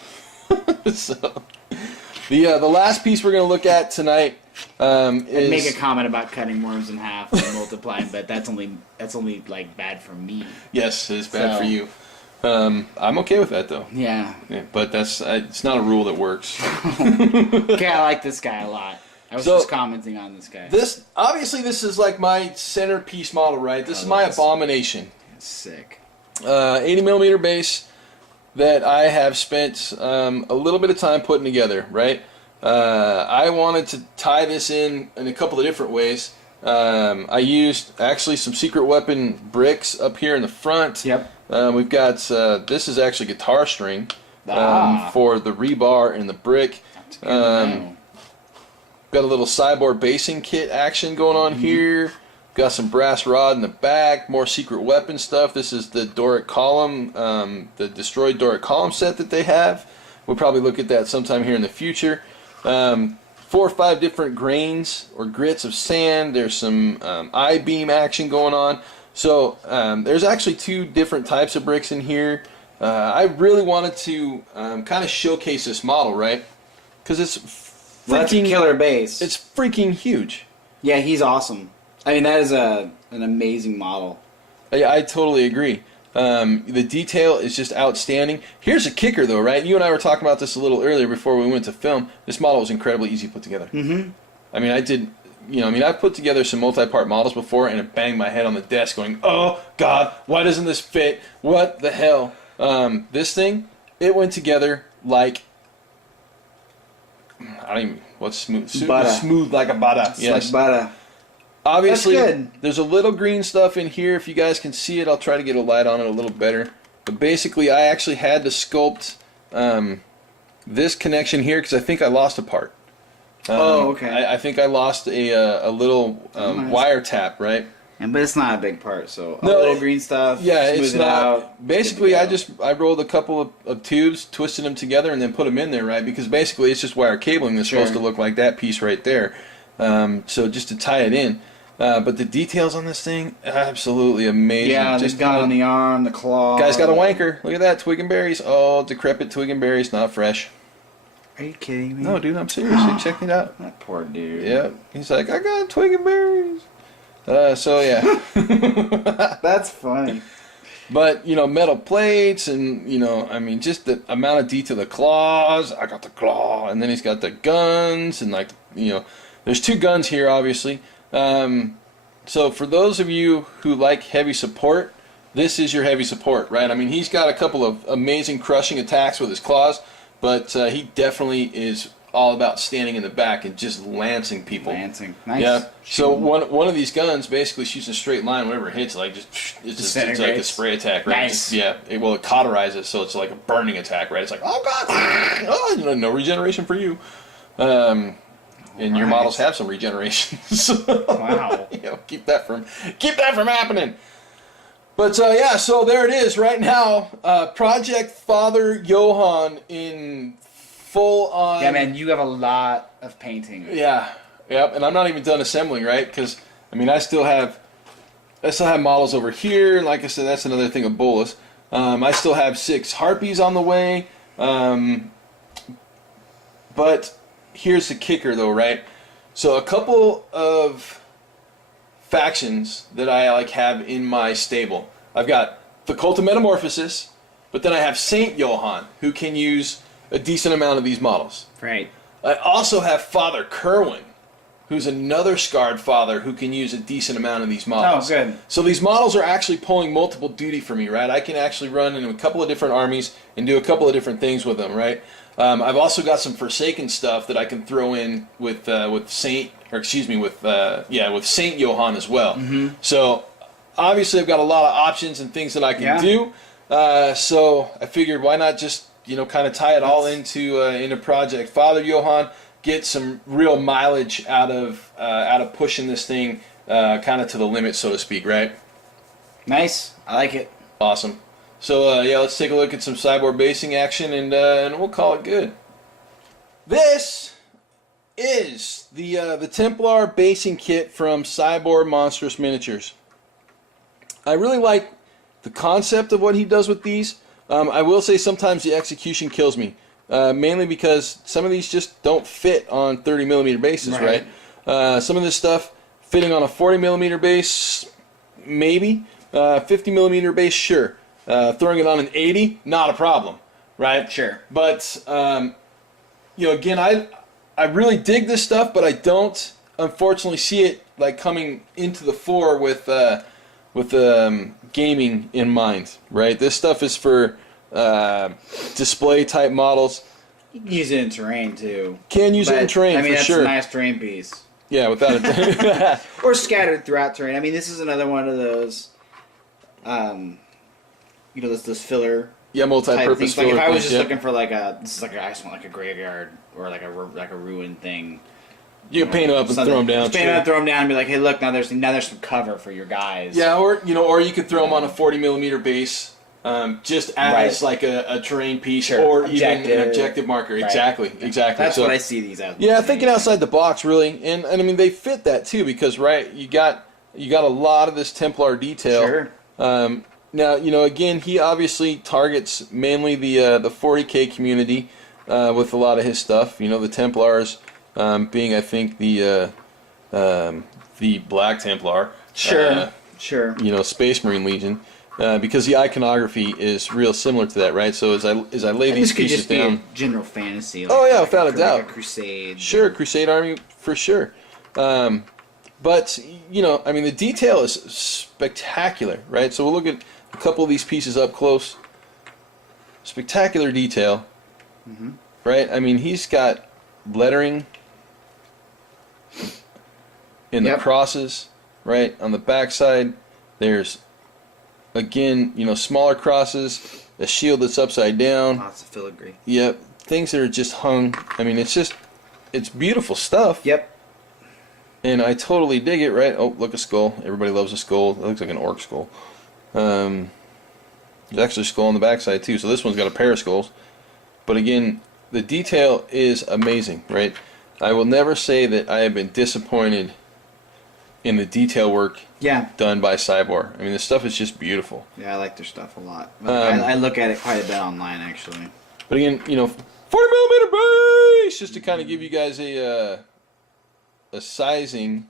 So, the last piece we're going to look at tonight is... make a comment about cutting worms in half and multiplying, but that's only like bad for me. Yes, it's bad for you. I'm okay with that though. Yeah. But it's not a rule that works. Okay, I like this guy a lot. I was just commenting on this guy. This is like my centerpiece model, right? This is my abomination. It's sick. 80mm base that I have spent a little bit of time putting together, right? I wanted to tie this in a couple of different ways. I used actually some secret weapon bricks up here in the front. Yep. We've got this is actually guitar string for the rebar and the brick. Got a little Scibor basing kit action going on here. Got some brass rod in the back, more secret weapon stuff. This is the Doric column, the destroyed Doric column set that they have. We'll probably look at that sometime here in the future. 4 or 5 different grains or grits of sand. There's some I-beam action going on. So there's actually 2 different types of bricks in here. I really wanted to kind of showcase this model, right? Because it's freaking killer base. It's freaking huge. Yeah, he's awesome. I mean, that is an amazing model. Yeah, I totally agree. The detail is just outstanding. Here's a kicker, though, right? You and I were talking about this a little earlier before we went to film. This model was incredibly easy to put together. Mm-hmm. I mean, I've put together some multi-part models before, and it banged my head on the desk going, oh, God, why doesn't this fit? What the hell? This thing, it went together like... what's smooth? Smooth like a butter. Yes. Like butter. Obviously, there's a little green stuff in here. If you guys can see it, I'll try to get a light on it a little better. But basically, I actually had to sculpt this connection here because I think I lost a part. Oh, okay. I think I lost a little Nice. wire tap, right? But it's not a big part, so No, a little green stuff. Yeah, smooth it's it not. out. Basically, Good to go. I rolled a couple of tubes, twisted them together, and then put them in there, right? Because basically, it's just wire cabling that's supposed to look like that piece right there. So just to tie it in. But the details on this thing, absolutely amazing. Yeah, just the gun on the arm, the claw. Guy's got a wanker. Look at that, twig and berries. Oh, decrepit twig and berries, not fresh. Are you kidding me? No, dude, I'm serious. Check it out. That poor dude. Yep. He's like, I got twig and berries. So yeah. That's funny. But, metal plates and, I mean, just the amount of detail, the claws. I got the claw. And then he's got the guns and, there's 2 guns here, obviously. So for those of you who like heavy support, this is your heavy support, right? I mean, he's got a couple of amazing crushing attacks with his claws, but he definitely is all about standing in the back and just lancing people. Lancing. Nice. Yeah. So one of these guns basically shoots in a straight line. Whenever it hits, it's like a spray attack, right? Nice. It cauterizes, so it's like a burning attack, right? It's like, oh god, oh, no regeneration for you. And your models have some regeneration. Wow. Keep that from happening. But so there it is right now. Project Father Johann in full on. Yeah, man, you have a lot of painting. Yeah, yep. And I'm not even done assembling, right? Because I mean, I still have models over here. Like I said, that's another thing of bolus. I still have 6 harpies on the way. But here's the kicker, though, right? So a couple of factions that I have in my stable. I've got the Cult of Metamorphosis, but then I have Saint Johann, who can use a decent amount of these models. Right. I also have Father Kerwin, who's another scarred father who can use a decent amount of these models. Oh, good. So these models are actually pulling multiple duty for me, right? I can actually run in a couple of different armies and do a couple of different things with them, right? I've also got some Forsaken stuff that I can throw in with Saint Johann as well. Mm-hmm. So obviously I've got a lot of options and things that I can do. So I figured why not just kind of tie it all into Project Father Johann, get some real mileage out of pushing this thing kind of to the limit, so to speak, right? Nice. I like it. Awesome. So let's take a look at some Scibor basing action, and we'll call it good. This is the Templar basing kit from Scibor Monstrous Miniatures. I really like the concept of what he does with these. I will say sometimes the execution kills me, mainly because some of these just don't fit on 30mm bases, right? Some of this stuff fitting on a 40mm base, maybe. 50mm base, sure. Throwing it on an 80, not a problem, right? Sure. But, again, I really dig this stuff, but I don't, unfortunately, see it coming into the fore with gaming in mind, right? This stuff is for display type models. You can use it in terrain too. Can use it in terrain, I mean, for that's sure. a nice terrain piece. Yeah, without a doubt. Or scattered throughout terrain. I mean, this is another one of those, those filler. Yeah, multi-purpose filler. If I was just looking for I just want a graveyard or a ruin thing. You can paint them up and throw them down. Just paint them up, throw them down, and be like, hey, look, now there's some cover for your guys. Yeah, or you could throw them on a 40mm base, just as a terrain piece, or even an objective marker. Right. Exactly. That's what I see these as. Yeah, thinking outside the box, really, and I mean they fit that too because you got a lot of this Templar detail. Sure. Now again he obviously targets mainly the 40K community with a lot of his stuff. The Templars. Being, I think, the Black Templar. Sure. Space Marine Legion. Because the iconography is real similar to that, right? So as I lay these pieces down... This could just be a general fantasy. Without a doubt. Like a crusade. Sure, Crusade Army, for sure. But, I mean, the detail is spectacular, right? So we'll look at a couple of these pieces up close. Spectacular detail. Mm-hmm. Right? I mean, he's got lettering in the crosses, right? On the backside, there's, again, smaller crosses, a shield that's upside down. Lots of filigree. Yep. things that are just hung. I mean, it's beautiful stuff. Yep. And I totally dig it, right? Oh, look, a skull. Everybody loves a skull. It looks like an orc skull. There's actually a skull on the backside too, so this one's got a pair of skulls. But again, the detail is amazing, right? I will never say that I have been disappointed in the detail work done by Scibor. I mean, this stuff is just beautiful. Yeah, I like their stuff a lot. I look at it quite a bit online, actually. But again, 40mm base, just to kind of give you guys a sizing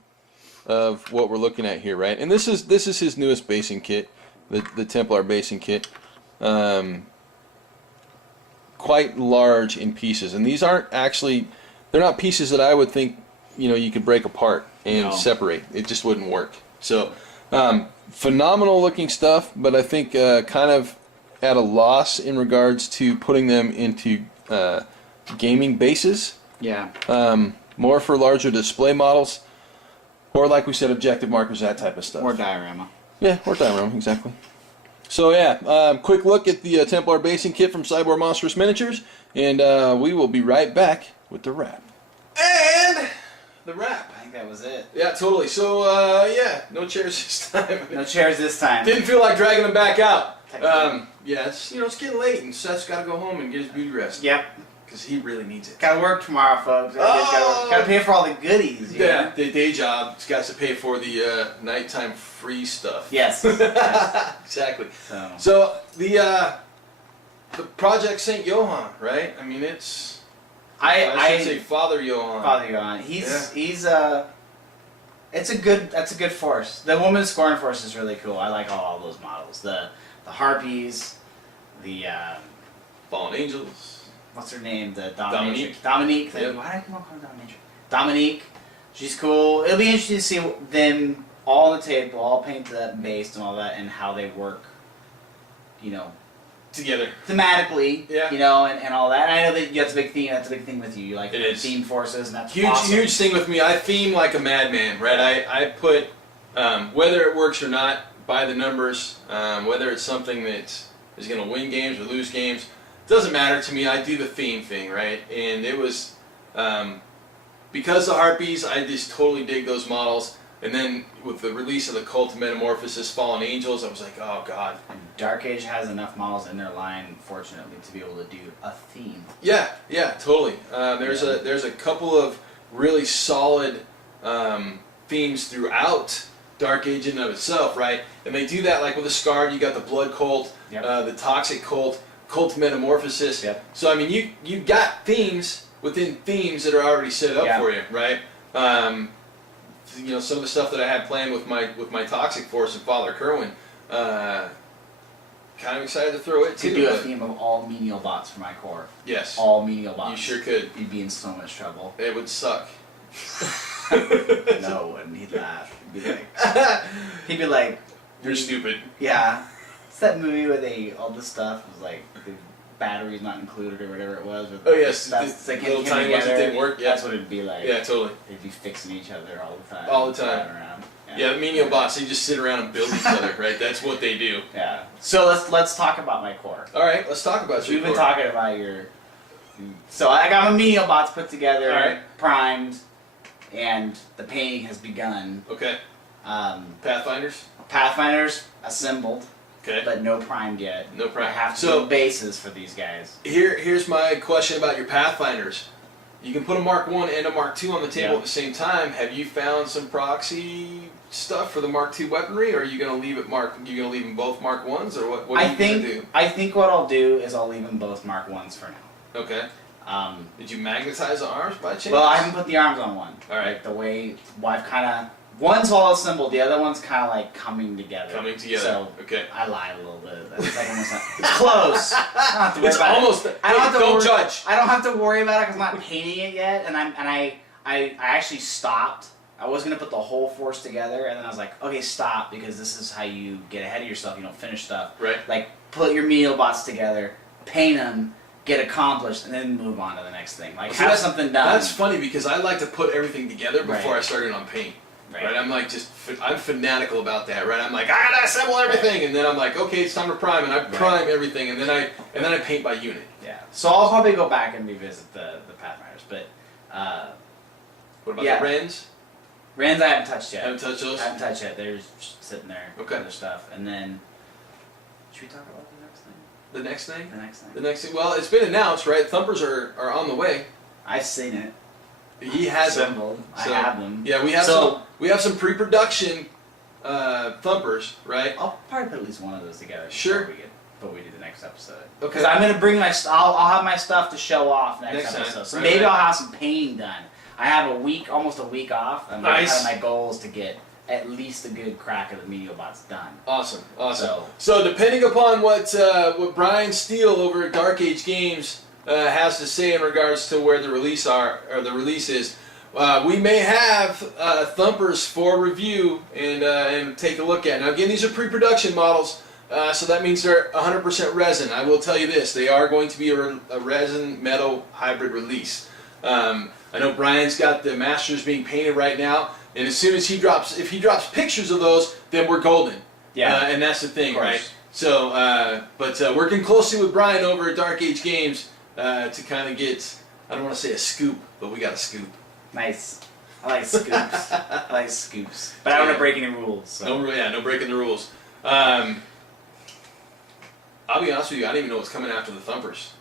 of what we're looking at here, right? And this is his newest basing kit, the Templar basing kit. Quite large in pieces, and these aren't actually, they're not pieces that I would think you could break apart and separate. It just wouldn't work. So phenomenal looking stuff, but I think kind of at a loss in regards to putting them into gaming bases. Yeah. More for larger display models, or like we said, objective markers, that type of stuff. Or diorama. Yeah, or diorama, exactly. So yeah, quick look at the Templar basing kit from Scibor Monstrous Miniatures, and we will be right back with the wrap. And the wrap. I think that was it. Yeah, totally. So yeah, no chairs this time. No chairs this time. Didn't feel like dragging them back out. Yeah, it's getting late, and Seth's got to go home and get his beauty rest. Yep. Because he really needs it. Gotta work tomorrow, folks. Gotta pay for all the goodies. Yeah, the day job. It's got to pay for the nighttime free stuff. Yes. Yes. Exactly. So the Project St. Johann, right? I mean, it's. I should say Father Johann. Father Johann. He's it's a good force. The woman's scoring force is really cool. I like all those models. The harpies, the Fallen Angels. What's her name? The Dominique. Dominique. Yep. Why did I come up with Dominique? Dominique. She's cool. It'll be interesting to see them all on the table, all painted up and based and all that, and how they work. Together. Thematically. Yeah. And all that. And I know that that's a big theme. That's a big thing with you. You like theme forces, and that's awesome. Huge thing with me. I theme like a madman, right? I put whether it works or not by the numbers. Whether it's something that is going to win games or lose games. Doesn't matter to me. I do the theme thing, right? And it was because the Harpies, I just totally dig those models. And then with the release of the Cult of Metamorphosis, Fallen Angels, I was like, oh god. Dark Age has enough models in their line, fortunately, to be able to do a theme. Yeah, totally. There's a couple of really solid themes throughout Dark Age in and of itself, right? And they do that like with the Scarred. You got the Blood Cult, the Toxic Cult. Cult Metamorphosis. Yep. So I mean, you got themes within themes that are already set up for you, right? Some of the stuff that I had planned with my Toxic Force and Father Kerwin, kind of excited to throw it too. You could do a theme of all menial bots for my core. Yes. All menial bots. You sure could. You'd be in so much trouble. It would suck. No, and he'd laugh. He'd be like, "You're stupid." Yeah. That movie where all this stuff was like the batteries not included or whatever it was. Oh yes, that's the little tiny ones that didn't work. Yeah. That's what it'd be like. Yeah, totally. They'd be fixing each other all the time. All the time. Around. Yeah, the menial bots, they just sit around and build each other, right? That's what they do. Yeah. So let's talk about my core. All right, let's talk about your We've been talking about your. So I got my menial bots put together, primed, and the painting has begun. Okay. Pathfinders assembled. Okay. But no primed yet. No primed. I have to do bases for these guys. Here's my question about your Pathfinders. You can put a Mark 1 and a Mark 2 on the table at the same time. Have you found some proxy stuff for the Mark 2 weaponry, or are you going to leave it leave them both Mark 1s, or what are you going to do? I think what I'll do is I'll leave them both Mark 1s for now. Okay. Did you magnetize the arms by chance? Well, I haven't put the arms on one. All right. Like the way I've kind of. One's all assembled, the other one's kind of like coming together. So, okay. I lied a little bit. The second one's not. It's close. It's almost. Don't judge. I don't have to worry about it because I'm not painting it yet, and I actually stopped. I was gonna put the whole force together, and then I was like, okay, stop, because this is how you get ahead of yourself. You don't finish stuff. Right. Like put your menial bots together, paint them, get accomplished, and then move on to the next thing. Like have something done. That's funny because I like to put everything together before I started on paint. Right. I'm like I'm fanatical about that. Right. I'm like, I gotta assemble everything, and then I'm like, okay, it's time to prime, and I prime everything, and then I paint by unit. Yeah. So I'll probably go back and revisit the Pathfinders, but What about yeah. the Wrens? Rans I haven't touched yet. Haven't touched those? I haven't touched yet. They're just sitting there. Okay. Other stuff, and then should we talk about the next thing? The next thing? The next thing. The next thing. Well, it's been announced, right? Thumpers are on the way. I've seen it. He has them. Assembled. So, I have them. Yeah, we have some pre-production Thumpers, right? I'll probably put at least one of those together. Sure. But we do the next episode. Okay. Because I'm gonna bring my. I'll have my stuff to show off next time. episode. So Right, maybe right. I'll have some painting done. I have almost a week off. And Nice. kind of my goal is to get at least a good crack of the Mediobots done. Awesome. So depending upon what Brian Steele over at Dark Age Games has to say in regards to where the release is, we may have Thumpers for review and take a look at. Now again, these are pre-production models, so that means they're 100% resin. I will tell you this: they are going to be a resin metal hybrid release. I know Brian's got the Masters being painted right now, and as soon as if he drops pictures of those, then we're golden. Yeah. And that's the thing, right? So, but working closely with Brian over at Dark Age Games to kind of get, I don't want to say a scoop, but we got a scoop. Nice. I like scoops. But I don't want to break any rules. So. No breaking the rules. I'll be honest with you, I don't even know what's coming after the Thumpers.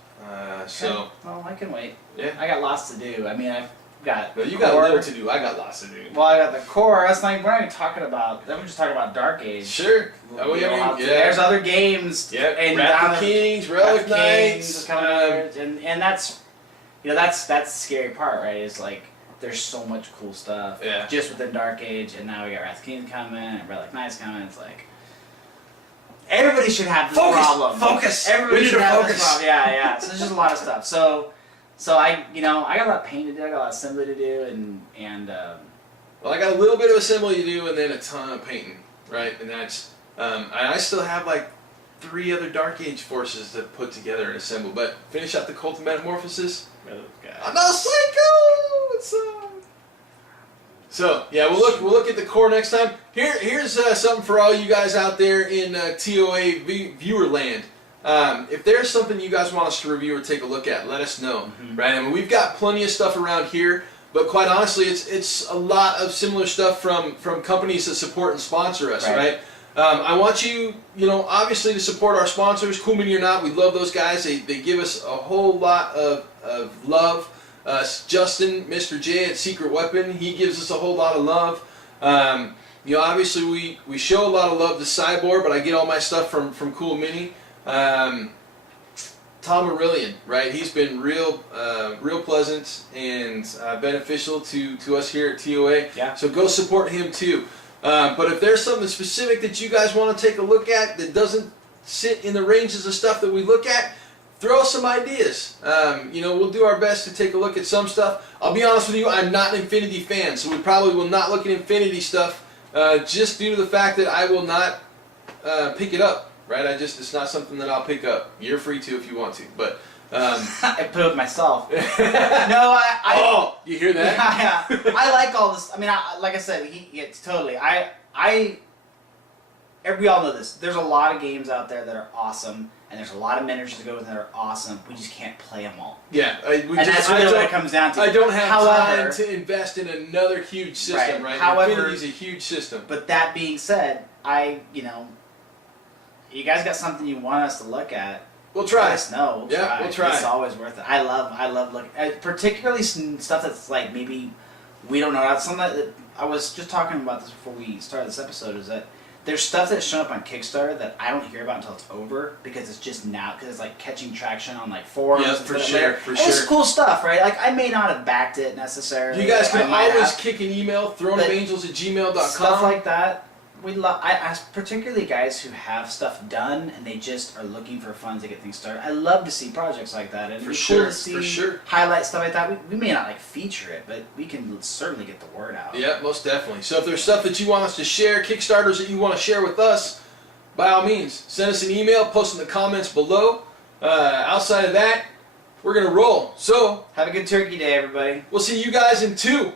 So. Well, I can wait. Yeah. I got lots to do. I mean, I've got. No, you got a little to do. I got lots to do. Well, I got the core. That's not. We're not even talking about. Then we're just talking about Dark Age. Sure. There's other games. Yeah. And Wrath of Kings, Relic Knights. And that's, that's the scary part, right? Is like there's so much cool stuff. Yeah. Just within Dark Age, and now we got Wrath of Kings coming and Relic Knights coming. It's like. Everybody should have this problem. Focus. Everybody We need should to have focus. this problem. Yeah. So there's just a lot of stuff. So I I got a lot of painting to do. I got a lot of assembly to do, and Well, I got a little bit of assembly to do, and then a ton of painting, right? And that's I still have like 3 other Dark Age forces to put together and assemble. But finish up the Cult of Metamorphosis. I'm not a psycho. What's up? So yeah, we'll look at the core next time. Here's something for all you guys out there in TOA viewer land. If there's something you guys want us to review or take a look at, let us know. Mm-hmm. Right? I mean, we've got plenty of stuff around here, but quite honestly, it's a lot of similar stuff from companies that support and sponsor us. Right? I want you, obviously to support our sponsors, Cool Mini or not. We love those guys. They give us a whole lot of love. Justin, Mr. J at Secret Weapon, he gives us a whole lot of love. Obviously we show a lot of love to Scibor, but I get all my stuff from Cool Mini. Tom Aurelian, right? He's been real pleasant and beneficial to us here at TOA. Yeah. So go support him too. But if there's something specific that you guys want to take a look at that doesn't sit in the ranges of stuff that we look at, throw us some ideas. We'll do our best to take a look at some stuff. I'll be honest with you, I'm not an Infinity fan, so we probably will not look at Infinity stuff just due to the fact that I will not pick it up, right? It's not something that I'll pick up. You're free to if you want to, but... I put it with myself. No, oh, you hear that? Yeah. I like all this. I mean, like I said, totally. We all know this. There's a lot of games out there that are awesome, and there's a lot of miniatures to go with that are awesome. We just can't play them all. Yeah, that's really what it comes down to. I don't have time to invest in another huge system, right? However, Infinity's a huge system. But that being said, you guys got something you want us to look at. We'll try. Let us know. We'll try. It's always worth it. I love looking, particularly stuff that's like maybe we don't know. Something that I was just talking about this before we started this episode is that there's stuff that's shown up on Kickstarter that I don't hear about until it's over because it's just now because it's like catching traction on like forums. Yeah, and for stuff. sure. It's cool stuff, right? Like I may not have backed it necessarily. You guys can always have, kick an email, throneofangels@gmail.com. Stuff like that. We love, particularly guys who have stuff done and they just are looking for funds to get things started. I love to see projects like that, and it's cool to see highlight stuff like that. We may not like feature it, but we can certainly get the word out. Yeah, most definitely. So if there's stuff that you want us to share, Kickstarters that you want to share with us, by all means, send us an email, post in the comments below. Outside of that, we're gonna roll. So have a good Turkey Day, everybody. We'll see you guys in 2.